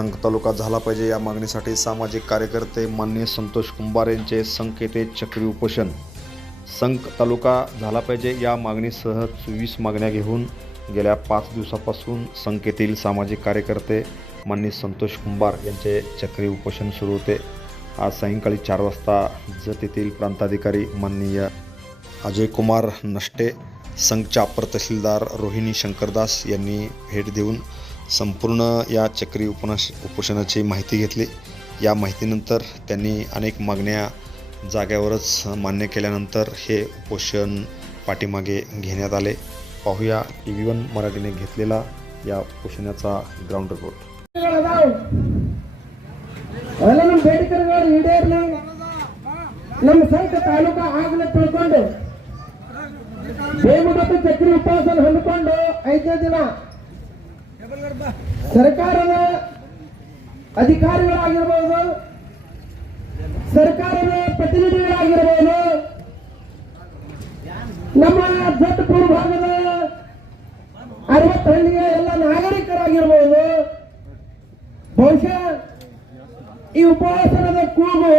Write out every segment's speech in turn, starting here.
संघ तालुका झाला पाहिजे. या मागणीसाठी सामाजिक कार्यकर्ते मान्य संतोष कुंभार यांचे संकेते चक्री उपोषण. संघ तालुका झाला पाहिजे. या मागणीसह चोवीस मागण्या घेऊन गेल्या पाच दिवसापासून संकेतील सामाजिक कार्यकर्ते मान्य संतोष कुंभार यांचे चक्री उपोषण सुरू होते. आज सायंकाळी चार वाजता जत येथील प्रांताधिकारी माननीय अजय कुमार नष्टे संघच्या अपर तहसीलदार रोहिणी शंकरदास यांनी भेट देऊन संपूर्ण या चक्री उपनाश उपोषणाची माहिती घेतली या माहितीनंतर त्यांनी अनेक मागण्या जाग्यावरच मान्य केल्यानंतर हे उपोषण पाठीमागे घेण्यात आले पाहूया टी व्ही वन मराठीने घेतलेला या उपोषणाचा ग्राउंड रिपोर्ट ಅದಾವ್ ಅವೆಲ್ಲ ನಮ್ಮ ಬೇಡಿಕೆಗಳು ಈಡೇರ್ಲಿ ನಮ್ಮ ಸಂಘ ತಾಲೂಕಾ ಆಗ್ಲೇ ತಿಳ್ಕೊಂಡು ಬೇಮುಗಟ್ಟು ಚಕ್ರಿ ಉಪವಾಸ ಹೊಂದ್ಕೊಂಡು ಐದನೇ ದಿನ ಸರ್ಕಾರದ ಅಧಿಕಾರಿಗಳಾಗಿರ್ಬೋದು, ಸರ್ಕಾರದ ಪ್ರತಿನಿಧಿಗಳಾಗಿರ್ಬೋದು, ನಮ್ಮ ದೊಡ್ಡ ಭಾಗದ ಅರವತ್ತು ಹಳ್ಳಿಯ ಎಲ್ಲ ನಾಗರಿಕರಾಗಿರ್ಬೋದು, ಬಹುಶಃ ಈ ಉಪವಾಸನದ ಕೂಗು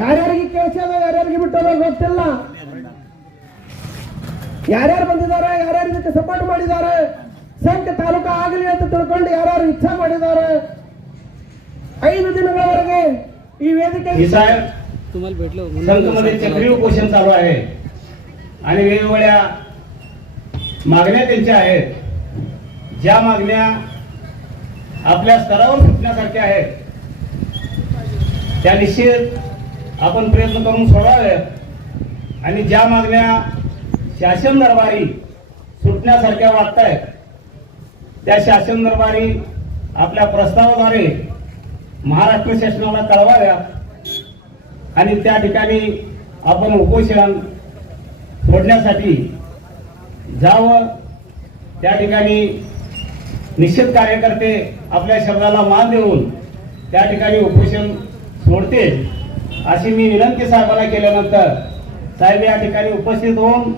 ಯಾರ್ಯಾರಿಗೆ ಕೇಳಿಸೋದ ಯಾರ್ಯಾರಿಗೆ ಬಿಟ್ಟೋದೋ ಗೊತ್ತಿಲ್ಲ. ಯಾರ್ಯಾರು ಬಂದಿದ್ದಾರೆ, ಯಾರ್ಯಾರು ಇದಕ್ಕೆ ಸಪೋರ್ಟ್ ಮಾಡಿದ್ದಾರೆ ಸಂಘ ತಾಲೂಕು ಆಗಲಿ ಅಂತ ತಿಳ್ಕೊಂಡು ಯಾರ್ಯಾರು ಇಚ್ಛಾ ಮಾಡಿದ್ದಾರೆ ಐದು ದಿನಗಳವರೆಗೆ ಈ ವೇದಿಕೆ ही साहेब तुम्हाला भेटलो संघमध्ये चक्री उपोषण चालू आहे आणि वेगवेगळ्या मागण्या त्यांच्या आहेत ज्या मागण्या आपल्या स्तरावर सुटण्यासारख्या आहेत त्या निश्चित आपण प्रयत्न करून सोडवाव्यात आणि ज्या मागण्या शासन दरबारी सुटण्यासारख्या वाटत आहेत त्या शासन दरबारी आपल्या प्रस्तावाद्वारे महाराष्ट्र शासनाला कळवाव्या आणि त्या ठिकाणी आपण उपोषण सोडण्यासाठी जावं. त्या ठिकाणी निश्चित कार्यकर्ते आपल्या शब्दाला मान देऊन त्या ठिकाणी उपोषण सोडतील अशी मी विनंती साहेबांना केल्यानंतर साहेब या ठिकाणी उपस्थित होऊन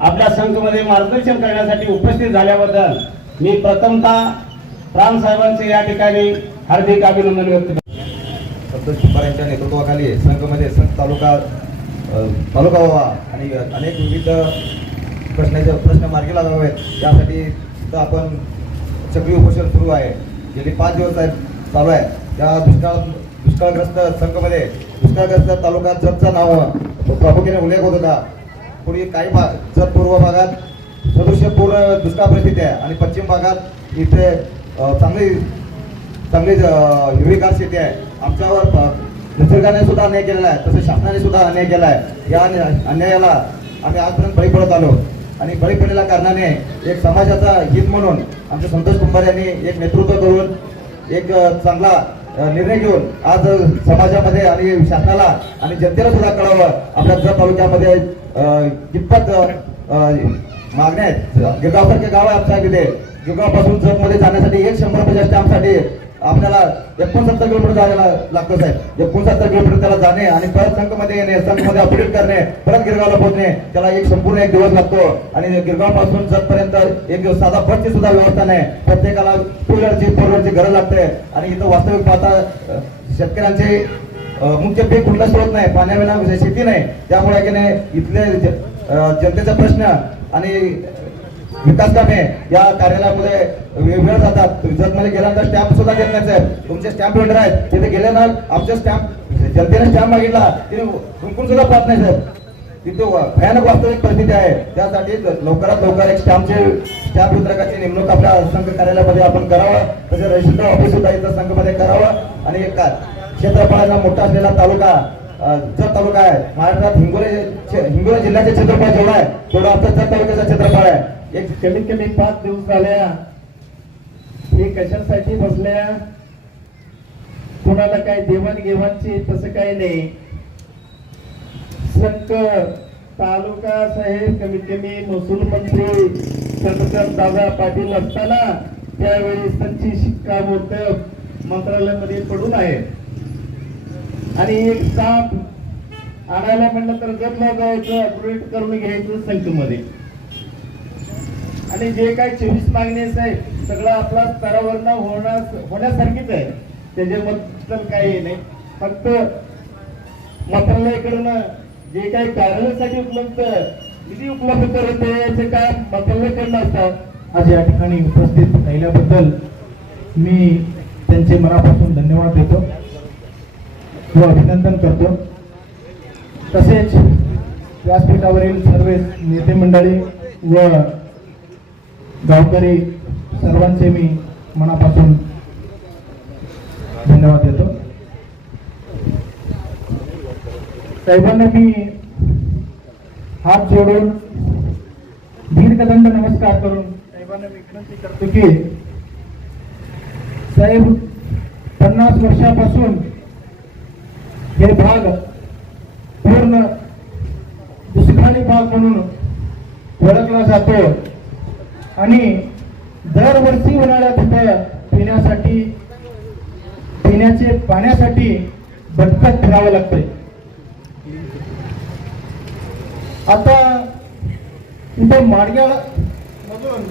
आपल्या संघमध्ये मार्गदर्शन करण्यासाठी उपस्थित झाल्याबद्दल मी प्रथमतः राम साहेबांचे या ठिकाणी हार्दिक अभिनंदन व्यक्त करतो. संतोष नेतृत्वाखाली संघमध्ये संघ तालुका तालुका व्हावा आणि अनेक विविध प्रश्नाचे प्रश्न मार्गी लागावेत यासाठी इथं आपण चक्री उपोषण सुरू आहे. गेली पाच दिवस आहेत चालू आहे. त्या दुष्काळ दुष्काळग्रस्त संघमध्ये दुष्काळग्रस्त तालुका जतचं नाव प्रामुख्याने उल्लेख होत होता. पूर्वी काही भाग जत पूर्व भागात सदृश्य पूर्ण दुष्काळ परिस्थिती आहे. आणि पश्चिम भागात इथे चांगली चांगली अ, हिरवीगार शेती आहे. आमच्यावर निसर्गाने सुद्धा अन्याय केलेला आहे. तसेच शासनाने सुद्धा अन्याय केला आहे. या अन्यायाला आम्ही आजपर्यंत बळी पडत आलो. आणि बळी पडलेल्या कारणाने एक समाजाचा हित म्हणून आमचे संतोष कुंभार यांनी एक नेतृत्व करून एक चांगला निर्णय घेऊन आज समाजामध्ये आणि शासनाला आणि जनतेला सुद्धा कळावं. आपल्या जत तालुक्यामध्ये कितपत मागण्या आहेत. गिरगावसारखे गाव आहे आमच्या तिथे. गिरगावपासून जगमध्ये जाण्यासाठी एक शंभर असते स्टॅम्पसाठी आपल्याला एकोणसत्तर किलोमीटर जायला लागतं साहेब. एकोणसत्तर किलोमीटर त्याला जाणे आणि परत संघमध्ये येणे संघमध्ये अपडेट करणे परत गिरगावला पोहोचणे त्याला एक संपूर्ण एक दिवस लागतो. आणि गिरगावपासून जगपर्यंत एक दिवस साधा बसची सुद्धा व्यवस्था नाही. प्रत्येकाला टू व्हीलरची फोर व्हीलरची गरज लागते. आणि इथं वास्तविक पाहता शेतकऱ्यांचे मुख्य पीक कुठला स्रोत नाही पाण्याविना शेती नाही. त्यामुळे की नाही इथले जनतेचा प्रश्न आणि विकास कामे या कार्यालयामध्ये वेळ जातात. जतमध्ये गेल्यानंतर स्टॅम्प सुद्धा देत नाही साहेब. तुमचे स्टॅम्प वेंडर आहेत. तिथे गेल्यानं आमचे स्टॅम्प जनतेने स्टॅम्प मागितला. तिने हुंकून सुद्धा पाहत नाही साहेब. तिथे भयानक वास्तविक परिस्थिती आहे. त्यासाठी लवकरात लवकर एक स्टॅम्पचे स्टॅम्प वितरकाची नेमणूक आपल्या संघ कार्यालयामध्ये आपण करावं. तसेच रजिस्टर ऑफिस सुद्धा इथं संघमध्ये करावं. आणि क्षेत्रफळाचा मोठा असलेला तालुका जत तालुका आहे महाराष्ट्रात हिंगोली हिंगोली जिल्ह्याचे क्षेत्रफळ जेवढा आहे तेवढा आमचं जत तालुक्याचा क्षेत्रफळ आहे. एक कमीत कमी पाच दिवस झाल्या. हे कशासाठी बसल्या? कुणाला काही देवाणघेवाणची तसं काही नाही. शंकर तालुका साहेब कमीत कमी महसूल मंत्री चंद्रकांत दादा पाटील असताना त्यावेळी त्यांची शिक्कामोर्तब मंत्रालयामध्ये पडून आहे. आणि एक साप आणायला म्हणलं तर जतला जायचं अपडेट करून घ्यायचं संख्येमध्ये आणि जे काही चोवीस मागणी आहे सगळं आपला स्तरावरनं होणार होण्यासारखीच आहे. त्याच्याबद्दल काही नाही. फक्त मंत्रालयाकडनं जे काही कार्यालयासाठी उपलब्ध निधी उपलब्ध करत आहे याचे काम मंत्रालयाकडनं असतात आज या ठिकाणी उपस्थित राहिल्याबद्दल मी त्यांचे मनापासून धन्यवाद देतो. व अभिनंदन करतो. तसेच व्यासपीठावरील सर्व नेते मंडळी व गावकरी सर्वांचे मी मनापासून धन्यवाद देतो. साहेबांना मी हात जोडून दीर्घदंड नमस्कार करून साहेबांना मी विनंती करतो की साहेब पन्नास वर्षापासून हे भाग पूर्ण दुष्काळी भाग म्हणून ओळखला जातो. आणि दरवर्षी उन्हाळ्यात इथं पिण्यासाठी पिण्याचे पाण्यासाठी भटकत फिरावं लागतंय. आता इथं माडगाव मधून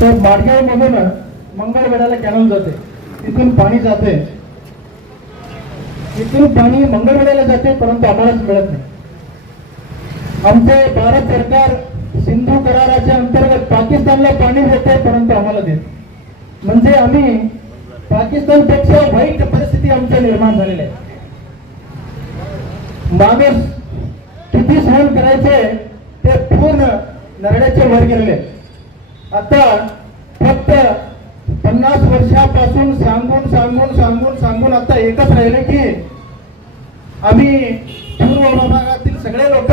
तर माडगाव मधून मंगळवेढ्याला कॅनल जाते. तिथून पाणी जाते इथून पाणी मंगळवेढ्याला जाते परंतु आम्हालाच मिळत नाही. आमचे भारत सरकार सिंधू कराराच्या अंतर्गत पाकिस्तानला पाणी देते परंतु आम्हाला देत म्हणजे आम्ही पाकिस्तानपेक्षा वाईट परिस्थिती आमच्या निर्माण झालेली आहे. माणूस किती सहन करायचे ते पूर्ण नरड्याचे वर गेलेले आता फक्त पन्नास वर्षापासून सांगून सांगून सांगून सांगून आता एकच राहिले की आम्ही पूर्व विभागातील सगळे लोक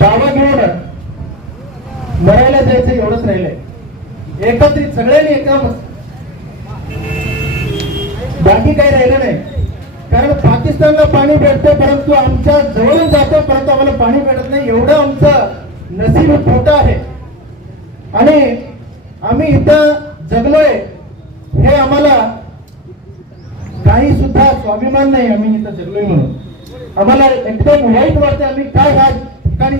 दावा घेऊन मरायला जायचं एवढंच राहिले. एकत्रित सगळ्यांनी एका बाकी काही राहिलं नाही. कारण पाकिस्तानला पाणी भेटतं परंतु आमच्या जवळून जातं परंतु आम्हाला पाणी भेटत नाही. एवढं आमचं नसीब खोटं आहे. आणि आम्ही इथं जगलोय हे आम्हाला काही सुद्धा स्वाभिमान नाही आम्ही इथं जगलोय म्हणून. आम्हाला एकदम वाईट वाटतं आम्ही काय ह्या ठिकाणी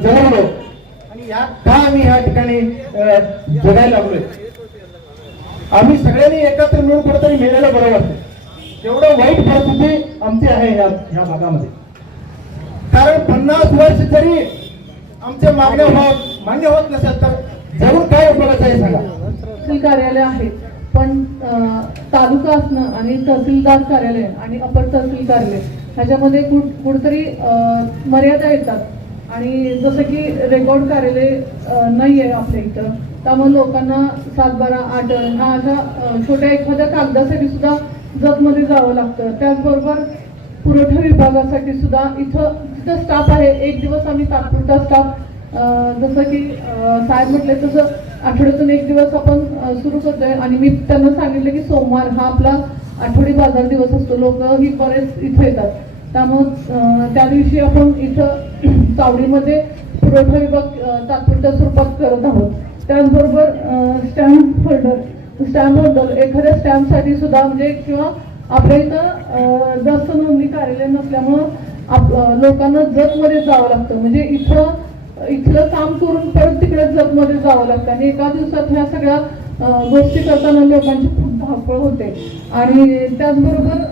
जगलो? आणि या का आम्ही ह्या ठिकाणी जगायला लागलोय? आम्ही सगळ्यांनी एकत्र मिळून कुठेतरी मेलेलं बरं वाटतं. एवढं वाईट परिस्थिती आमची आहे या या भागामध्ये. कारण पन्नास वर्ष जरी आमच्या मागण्या होत मान्य होत नसेल तर जरूर काय उपयोगाचं आहे सांगा. तहसील कार्यालय आहेत पण तालुका असणं आणि तहसीलदार कार्यालय आणि अपर तहसील कार्यालय ह्याच्यामध्ये कुठ कुठतरी मर्यादा येतात. आणि जसं की रेकॉर्ड कार्यालय नाही आहे आपल्या इथं. त्यामुळे लोकांना सात बारा आठ ह्या अशा छोट्या एखाद्या कागदासाठी सुद्धा जतमध्ये जावं लागतं. त्याचबरोबर पुरवठा विभागासाठी सुद्धा इथं जिथं स्टाफ आहे. एक दिवस आम्ही तात्पुरता स्टाफ जसं की साहेब म्हटले तसं आठवड्यातून एक दिवस आपण सुरू करतोय. आणि मी त्यांना सांगितलं की सोमवार हा आपला आठवडी बाजार दिवस असतो. लोक ही बरेच इथे येतात. त्यामुळं त्या दिवशी आपण इथं चावडीमध्ये पुरवठा विभाग तात्पुरत्या स्वरूपात करत आहोत. त्याचबरोबर स्टॅम्प होल्डर स्टॅम्प होल्डर एखाद्या स्टॅम्पसाठी सुद्धा म्हणजे किंवा आपल्या इथं जास्त नोंदणी कार्यालय नसल्यामुळं आप लोकांना जतमध्ये जावं लागतं. म्हणजे इथं इथलं काम करून परत तिकडे जगमध्ये जावं लागतं. आणि एका दिवसात ह्या सगळ्या गोष्टी करताना लोकांची खूप धावपळ होते. आणि त्याचबरोबर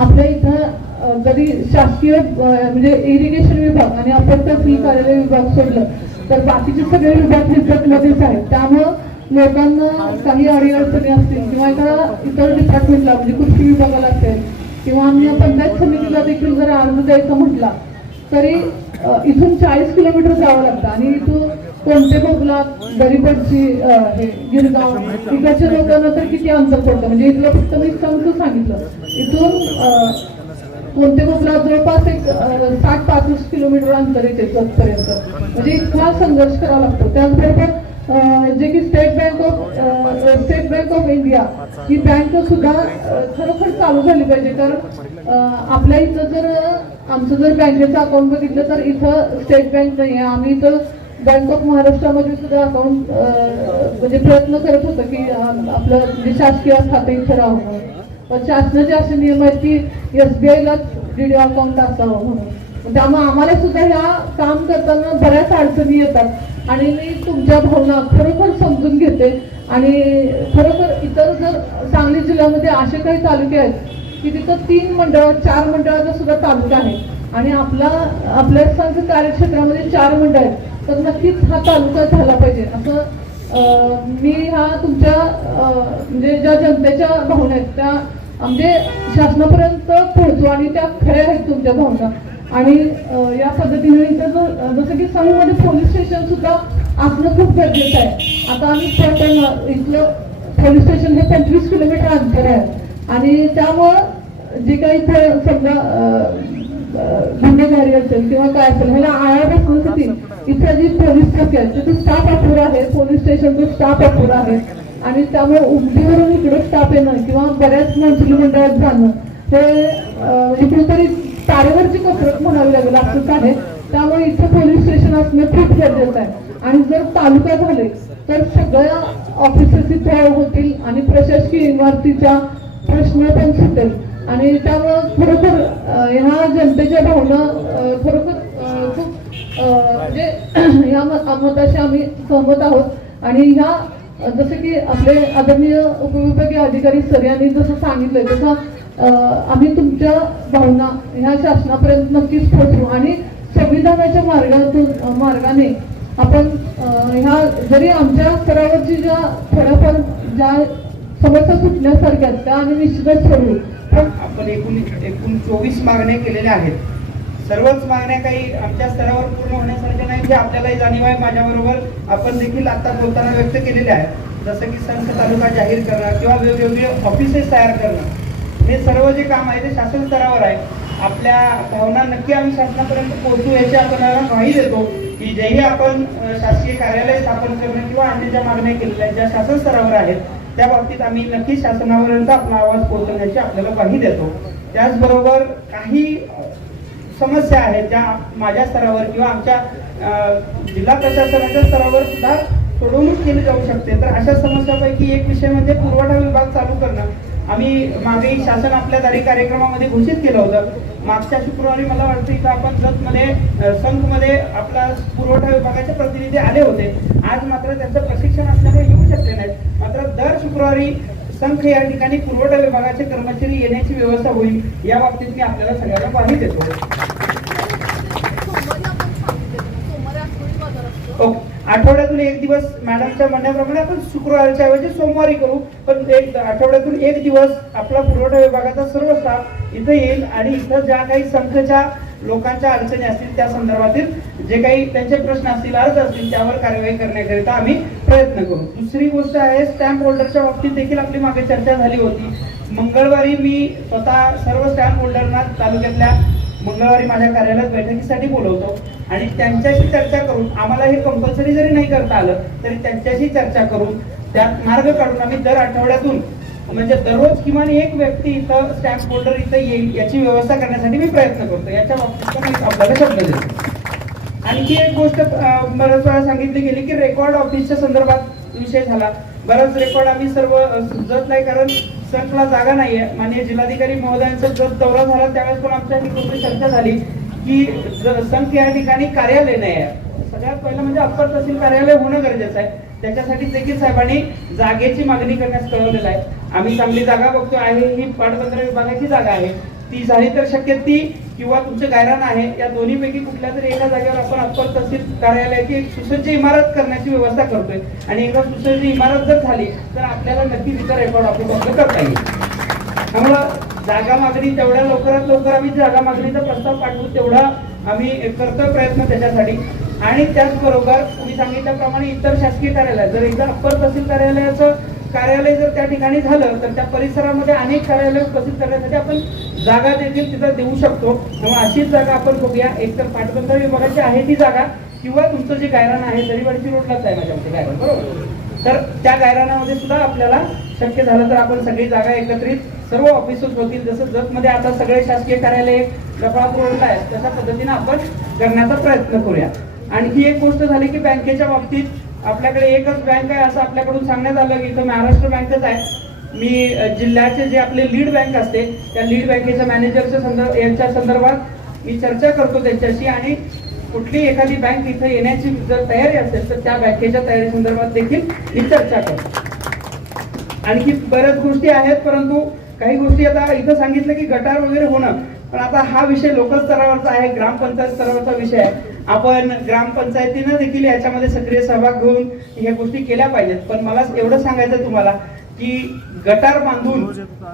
आपल्या इथं जरी शासकीय म्हणजे इरिगेशन विभाग आणि आपण तहसील कार्यालय विभाग सोडलं तर बाकीचे सगळे विभाग हे जगमध्येच आहेत. त्यामुळं लोकांना काही अडीअडचणी असतील किंवा एखादा इतर डिपार्टमेंटला म्हणजे कृषी विभागाला असेल किंवा आम्ही पंचायत समितीला देखील जर अर्ज द्यायचा म्हटला तरी इथून चाळीस किलोमीटर जावं लागतं. आणि इथून कोणते बघला दरीपडची हे गिरगाव इकडच्या लोकांना तर किती अंतर पडतं. म्हणजे इथलं फक्त मी सांगतो सांगितलं. इथून कोणते बघला जवळपास एक साठ पासष्ट किलोमीटर अंतर येते चौकपर्यंत म्हणजे इतका संघर्ष करावा लागतो. त्याचबरोबर जे की state bank of state bank of India he bank सुद्धा खरोखर चालू झाली पाहिजे. कारण आपल्या इथं जर आमचं जर बँकेचं अकाउंट बघितलं तर इथं स्टेट बँक नाही आहे. आम्ही इथं बँक ऑफ महाराष्ट्रामध्ये सुद्धा अकाउंट म्हणजे प्रयत्न करत होतो की आपलं म्हणजे शासकीय खाते इथं राहावं पण शासनाचे असे नियम आहेत की एस बी आयलाच डी अकाउंट असावं म्हणून. त्यामुळे आम्हाला सुद्धा ह्या काम करताना बऱ्याच अडचणी येतात. आणि मी तुमच्या भावना खरोखर समजून घेते. आणि खरोखर इतर जर सांगली जिल्ह्यामध्ये असे काही तालुके आहेत की तिथं तीन मंडळ चार मंडळाचा सुद्धा तालुका आहे. आणि आपला आपल्या संघ कार्यक्षेत्रामध्ये चार मंडळ आहेत. तर नक्कीच हा तालुका झाला पाहिजे. असं मी ह्या तुमच्या म्हणजे ज्या जनतेच्या भावना आहेत त्या म्हणजे शासनापर्यंत पोहोचू आणि त्या खऱ्या आहेत तुमच्या भावना. आणि या पद्धतीने इथं जो- जसं की संघमध्ये पोलीस स्टेशन सुद्धा असणं खूप गरजेचं आहे. आता आम्ही पटण इथलं पोलीस स्टेशन हे पंचवीस किलोमीटर अंतर आहे. आणि त्यामुळं जे काही इथं समजा गुन्हेगारी असेल किंवा काय असेल ह्याला आळा बसण्यासाठी इथं जी पोलीस चौकी आहे तिथे स्टाफ अपुरा आहे पोलीस स्टेशनचा स्टाफ अपुरा आहे. आणि त्यामुळे उमदीवरून इकडे स्टाफ येणं किंवा बऱ्याच महसुली मंडळात जाणं हे इकडे तरी तारेवरची कसरत म्हणावी लागेल असंच आहे त्यामुळे इथे पोलीस स्टेशन असणं खूप गरजेचं आहे. आणि जर तालुका झाले तर सगळ्या ऑफिसेस इथे होतील आणि प्रशासकीय इमारतीच्या प्रश्न पण सुटेल. आणि त्यामुळं खरोखर ह्या जनतेच्या भावना खरोखर खूप म्हणजे या मताशी आम्ही सहमत आहोत. आणि ह्या जसं की आपले आदरणीय उपविभागीय अधिकारी सर यांनी जसं सांगितलंय तसं आम्ही तुमच्या भावना ह्या शासनापर्यंत नक्कीच पोहोचू. आणि संविधानाच्या मार्गातून मार्गाने आपण ह्या जरी आमच्या स्तरावरची ज्या थोड्याफार ज्या समस्या सुटण्यासारख्या त्या आम्ही निश्चितच करू पण आपण एकूण एकूण चोवीस मागण्या केलेल्या आहेत. सर्वच मागण्या काही आमच्या स्तरावर पूर्ण होण्यासारख्या नाही हे आपल्यालाही जाणीव आहे. माझ्याबरोबर आपण देखील आता बोलताना व्यक्त केलेल्या आहेत. जसं की संघ तालुका जाहीर करणं किंवा वेगवेगळे ऑफिसेस तयार करणं. हे सर्व जे काम आहे ते शासन स्तरावर आहे. आपल्या भावना नक्की आम्ही शासनापर्यंत पोहोचू याची आपण ग्वाही देतो की जेही आपण शासकीय कार्यालय स्थापन करणे किंवा अन्य ज्या मागण्या केलेल्या आहेत ज्या शासन स्तरावर आहेत त्या बाबतीत आम्ही नक्की शासनापर्यंत आपला आवाज पोहोचवण्याची आपल्याला ग्वाही देतो. त्याचबरोबर काही समस्या आहेत ज्या माझ्या स्तरावर किंवा आमच्या जिल्हा प्रशासनाच्या स्तरावर सुद्धा सोडवणूक केली जाऊ शकते. तर अशा समस्यापैकी एक विषय म्हणजे पुरवठा विभाग चालू करणं. आम्ही मागे शासन आपल्या दारी कार्यक्रमामध्ये घोषित केलं होतं. मागच्या शुक्रवारी मला वाटतं इथं आपण जतमध्ये संघमध्ये आपला पुरवठा विभागाचे प्रतिनिधी आले होते. आज मात्र त्यांचं प्रशिक्षण असल्यामुळे येऊ शकले नाहीत. मात्र दर शुक्रवारी संघ या ठिकाणी पुरवठा विभागाचे कर्मचारी येण्याची व्यवस्था होईल. या बाबतीत मी आपल्याला सगळ्यांना ग्वाही देतो. आठवड्यातून एक दिवस मॅडमच्या म्हणण्याप्रमाणे आपण शुक्रवारच्या ऐवजी सोमवारी करू पण एक आठवड्यातून एक दिवस आपला पुरवठा विभागाचा सर्व स्टाफ इथं येईल आणि इथं ज्या काही संख्येच्या लोकांच्या अडचणी असतील त्या संदर्भातील जे काही त्यांचे प्रश्न असतील अर्ज असतील त्यावर कार्यवाही करण्याकरिता आम्ही प्रयत्न करू. दुसरी गोष्ट आहे स्टॅम्प होल्डरच्या बाबतीत देखील आपली मागे चर्चा झाली होती. मंगळवारी मी स्वतः सर्व स्टॅम्प होल्डरना तालुक्यातल्या मंगळवारी माझ्या कार्यालयात बैठकीसाठी बोलवतो. आणि त्यांच्याशी चर्चा करून आम्हाला हे कंपल्सरी जरी नाही करता आलं तरी त्यांच्याशी चर्चा करून त्यात मार्ग काढून आम्ही दर आठवड्यातून म्हणजे दररोज किमान एक व्यक्ती इथं स्टॅम्प होल्डर इथं येईल याची व्यवस्था करण्यासाठी मी प्रयत्न करतो. याच्या बाबतीत आपल्याला शब्द देतो आणखी एक गोष्ट बऱ्याच वेळा सांगितली गेली की रेकॉर्ड ऑफिसच्या संदर्भात विषय झाला. बराच रेकॉर्ड आम्ही सर्व समजत सुचत नाही कारण संघला जागा नाहीये. माननीय जिल्हाधिकारी महोदयांचा जर दौरा झाला त्यावेळेस पण आमच्या ठिकाणी चर्चा झाली की ज- संघ या ठिकाणी कार्यालय नाही आहे. सगळ्यात पहिलं म्हणजे अप्पर तहसील कार्यालय होणं गरजेचं आहे. त्याच्यासाठी देखील साहेबांनी जागेची मागणी करण्यास कळवलेलं आहे. आम्ही चांगली जागा बघतो आहे ही पाटबंधारे विभागाची जागा आहे. ती झाली तर शक्य ती किंवा तुमचं गायरान आहे या दोन्हीपैकी कुठल्या तरी एका जागेवर आपण अप्पर तहसील कार्यालयाची एक सुसज्ज इमारत करण्याची व्यवस्था करतोय. आणि एकदा सुसज्ज इमारत जर झाली तर आपल्याला नक्की तिथं रेकॉर्ड ऑफिस करता येईल. त्यामुळं जागा मागणी तेवढ्या लवकरात लवकर आम्ही जागा मागणीचा प्रस्ताव पाठवू तेवढा आम्ही करतोय प्रयत्न त्याच्यासाठी. आणि त्याचबरोबर तुम्ही सांगितल्याप्रमाणे इतर शासकीय कार्यालय जर एकदा अप्पर तहसील कार्यालयाचं कार्यालय जर त्या ठिकाणी झालं तर त्या परिसरामध्ये अनेक कार्यालय उपस्थित करण्यासाठी आपण जागा देखील तिथं देऊ शकतो. तेव्हा अशीच जागा आपण बघूया. एक तर विभागाची आहे ती जागा किंवा तुमचं जे गायरान आहे दरीवाडीची रोडलाच आहे माझ्यामध्ये गायरान बरोबर? तर त्या गायरानामध्ये सुद्धा आपल्याला शक्य झालं तर आपण सगळी जागा एकत्रित सर्व ऑफिसेस होतील जसं जतमध्ये आता सगळे शासकीय कार्यालय लफाळात रोडला आहे तशा पद्धतीने आपण करण्याचा प्रयत्न करूया. आणखी एक गोष्ट झाली की बँकेच्या बाबतीत आपल्याकडे एकच बँक आहे असं आपल्याकडून सांगण्यात आलं की इथं महाराष्ट्र बँकच आहे. मी जिल्ह्याचे जे आपले लीड बँक असते त्या लीड बँकेच्या मॅनेजरच्या संदर्भ यांच्या संदर्भात मी चर्चा करतो त्यांच्याशी आणि कुठली एखादी बँक इथं येण्याची जर तयारी असेल तर त्या बँकेच्या तयारी संदर्भात देखील मी चर्चा करतो. आणखी बऱ्याच गोष्टी आहेत परंतु काही गोष्टी आता इथं सांगितलं की गटार वगैरे होणं पण आता हा विषय लोकल स्तरावरचा आहे ग्रामपंचायत स्तरावरचा विषय आहे. आपण ग्रामपंचायतीनं देखील याच्यामध्ये सक्रिय सहभाग घेऊन ह्या गोष्टी केल्या पाहिजेत. पण मला एवढं सांगायचं तुम्हाला की गटार बांधून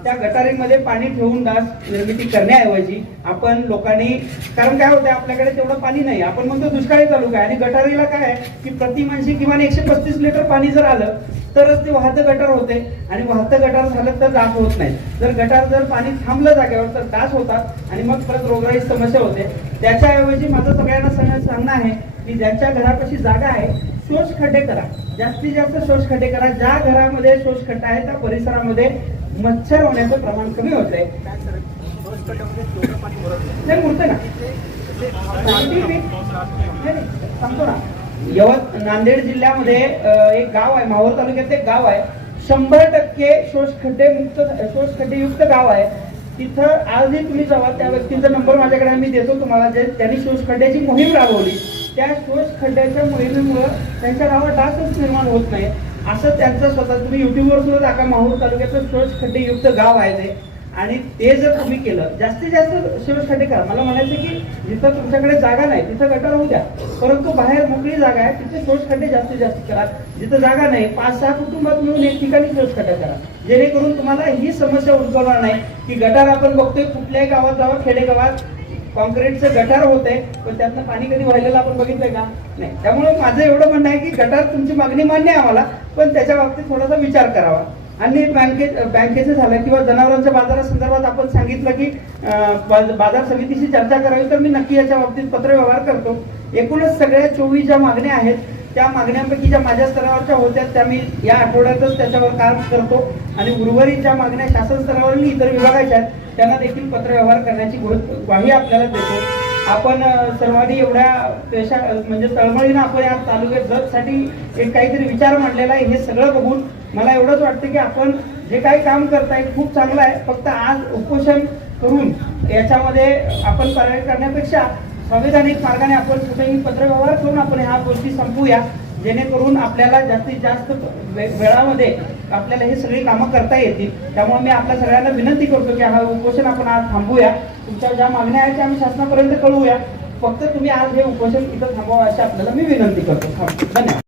त्या गटारीमध्ये पाणी ठेवून डास निर्मिती करण्याऐवजी आपण लोकांनी कारण काय होतं आपल्याकडे तेवढं पाणी नाही. आपण म्हणतो दुष्काळी तालुका आहे. आणि गटारीला काय आहे की प्रति माणशी किमान एकशे पस्तीस लिटर पाणी जर आलं तरच ते वाहतं गटार होते. आणि वाहतं गटार झालं तर डास होत नाही. जर गटार जर पाणी थांबलं जागेवर तर डास होतात. आणि मग परत रोगराई समस्या होते. त्याच्याऐवजी माझं सगळ्यांना सांग- सांगणं आहे की ज्यांच्या घरापाशी जागा आहे शोष खड्डे करा. जास्तीत जास्त शोष खड्डे करा. ज्या घरामध्ये शोष खड्डा आहे त्या परिसरामध्ये मच्छर होण्याचं प्रमाण कमी होतंय. नाही मुरते ना. सांगतो ना यवत नांदेड जिल्ह्यामध्ये एक गाव आहे माहूर तालुक्यात एक गाव आहे. शंभर टक्के शोष खड्डे मुक्त शोष खड्डे युक्त गाव आहे. तिथं आजही तुम्ही जावा त्या व्यक्तीचा नंबर माझ्याकडे मी देतो तुम्हाला. जे त्यांनी शोष खड्ड्याची मोहीम राबवली. त्या शोष खड्ड्याच्या मोहिमेमुळं त्यांच्या गावात डासच निर्माण होत नाही. असं त्यांचं स्वतः तुम्ही युट्यूबवर सुद्धा दाखवा माहूर तालुक्याचं शोष खड्डेयुक्त गाव आहे ते. आणि ते जर तुम्ही केलं जास्तीत जास्त शिवस खड्डे करा. मला म्हणायचं की जिथं तुमच्याकडे जागा नाही तिथं गटार होऊ द्या. परंतु बाहेर मोकळी जागा आहे तिथे शोष खड्डे जास्तीत जास्त करा. जिथं जागा नाही पाच सहा कुटुंबात मिळून एक ठिकाणी शोष खड्डा करा. जेणेकरून तुम्हाला ही समस्या उद्भवणार नाही की गटार आपण बघतोय कुठल्याही गावात जावं खेडेगावात कॉन्क्रीटचं गटार होत आहे पण त्यातनं पाणी कधी व्हायला आपण बघितलंय का? नाही. त्यामुळे माझं एवढं म्हणणं आहे की गटार तुमची मागणी मान्य आहे आम्हाला पण त्याच्या बाबतीत थोडासा विचार करावा. आणि बँके बँकेचं झालं किंवा जनावरांच्या बाजारासंदर्भात आपण सांगितलं की बा- बाजार समितीशी चर्चा करावी तर मी नक्की याच्या बाबतीत पत्रव्यवहार करतो. एकूणच सगळ्या चोवीस ज्या मागण्या आहेत त्या मागण्यांपैकी ज्या माझ्या स्तरावरच्या होत्या त्या मी या आठवड्यातच त्याच्यावर काम करतो. आणि उर्वरित ज्या मागण्या शासन स्तरावर इतर विभागाच्या आहेत त्यांना देखील पत्रव्यवहार करण्याची ग्वाही आपल्याला देतो. आपण सर्वांनी एवढ्या पेशा म्हणजे तळमळीनं आपण या तालुक्यात जगसाठी एक काहीतरी विचार मांडलेला आहे हे सगळं बघून मला एवढंच वाटतं की आपण जे काही काम करताय खूप चांगलं आहे. फक्त आज उपोषण करून याच्यामध्ये आपण पर्याय करण्यापेक्षा संविधानिक मार्गाने आपण कुठेही पत्रव्यवहार करून आपण ह्या गोष्टी संपवूया जेणेकरून आपल्याला जास्तीत जास्त वेळामध्ये आपल्याला हे सगळी कामं करता येतील. त्यामुळे मी आपल्या सगळ्यांना विनंती करतो की हा उपोषण आपण आज थांबूया तुमच्या ज्या मागण्या आहेत त्या आम्ही शासनापर्यंत कळवूया. फक्त तुम्ही आज हे उपोषण इथं थांबवा अशी आपल्याला मी विनंती करतो. थांब- धन्यवाद